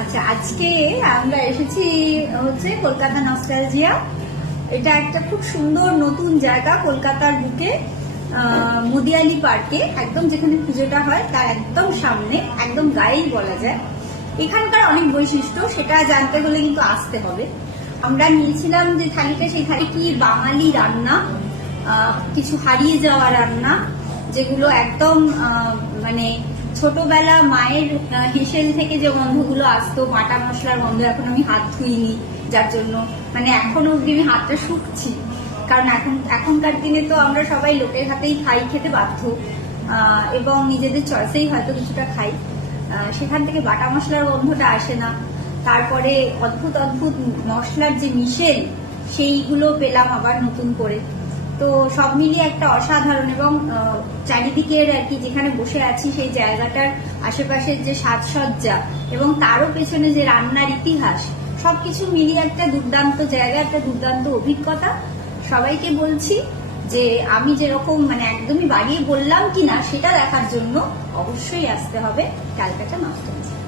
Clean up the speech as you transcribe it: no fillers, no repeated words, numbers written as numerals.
আচ্ছা, আজকে আমরা এসেছি হচ্ছে কলকাতা নস্টালজিয়া। এটা একটা খুব সুন্দর নতুন জায়গা কলকাতার বুকে, মুদিয়ালি পার্কে, একদম যেখানে পুজোটা হয় তার একদম সামনে, একদম গায়েই বলা যায়। এখানকার অনেক বৈশিষ্ট্য, সেটা জানতে হলে কিন্তু আসতে হবে। আমরা নিয়েছিলাম যে থালিটা, সেই থালি কি বাঙালি রান্না, কিছু হারিয়ে যাওয়া রান্না, যেগুলো একদম মানে ছোটবেলা মায়ের হেসেল থেকে যে গন্ধগুলো আসতো, বাটা মশলার গন্ধ, এখন আমি হাত ধুইনি, যার জন্য মানে এখনো অব্দি আমি হাতটা শুকছি, কারণ এখনকার দিনে তো আমরা সবাই লোকের হাতেই খাই, খেতে বাধ্য, এবং নিজেদের চয়েসেই হয়তো কিছুটা খাই, সেখান থেকে বাটা মশলার গন্ধটা আসে না। তারপরে অদ্ভুত অদ্ভুত মশলার যে মিশেল, সেইগুলো পেলাম আবার নতুন করে। তো সব মিলিয়ে একটা অসাধারণ, এবং চারিদিকের আর কি যেখানে বসে আছি সেই জায়গাটার আশেপাশের যে সাজসজ্জা এবং তারও পেছনে যে রান্নার ইতিহাস, সবকিছু মিলিয়ে একটা দুর্দান্ত জায়গা, একটা দুর্দান্ত অভিজ্ঞতা। সবাইকে বলছি যে আমি যেরকম মানে একদমই বাড়িয়ে বললাম কিনা সেটা দেখার জন্য অবশ্যই আসতে হবে ক্যালকাটা নস্টালজিয়া।